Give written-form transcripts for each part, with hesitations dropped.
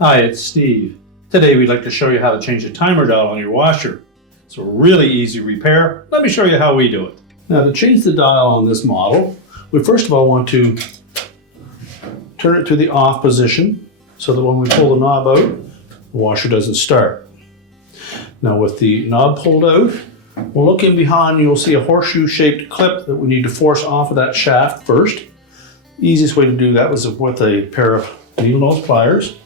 Hi, it's Steve. Today we'd like to show you how to change the timer dial on your washer. It's a really easy repair. Let me show you how we do it. Now, to change the dial on this model, we first of all want to turn it to the off position so that when we pull the knob out, the washer doesn't start. Now, with the knob pulled out, we'll look in behind, you'll see a horseshoe-shaped clip that we need to force off of that shaft first. The easiest way to do that was with a pair of needle nose pliers.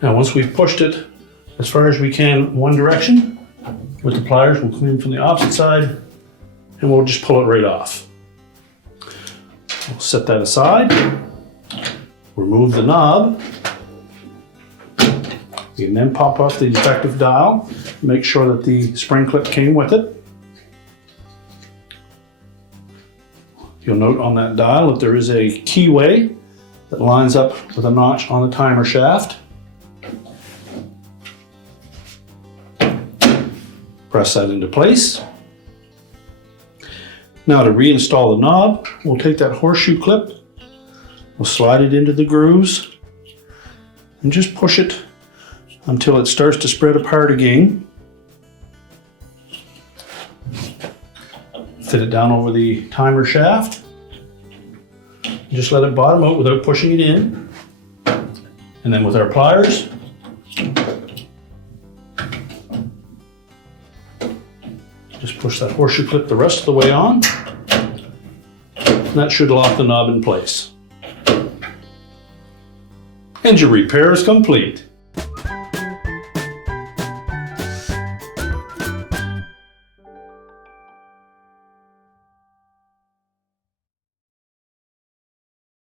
Now, once we've pushed it as far as we can one direction, with the pliers, we'll come in from the opposite side and we'll just pull it right off. We'll set that aside, remove the knob. You can then pop off the defective dial, make sure that the spring clip came with it. You'll note on that dial that there is a keyway that lines up with a notch on the timer shaft. Press that into place. Now, to reinstall the knob, we'll take that horseshoe clip, we'll slide it into the grooves and just push it until it starts to spread apart again. Fit it down over the timer shaft. Just let it bottom out without pushing it in. And then with our pliers, just push that horseshoe clip the rest of the way on. And that should lock the knob in place. And your repair is complete.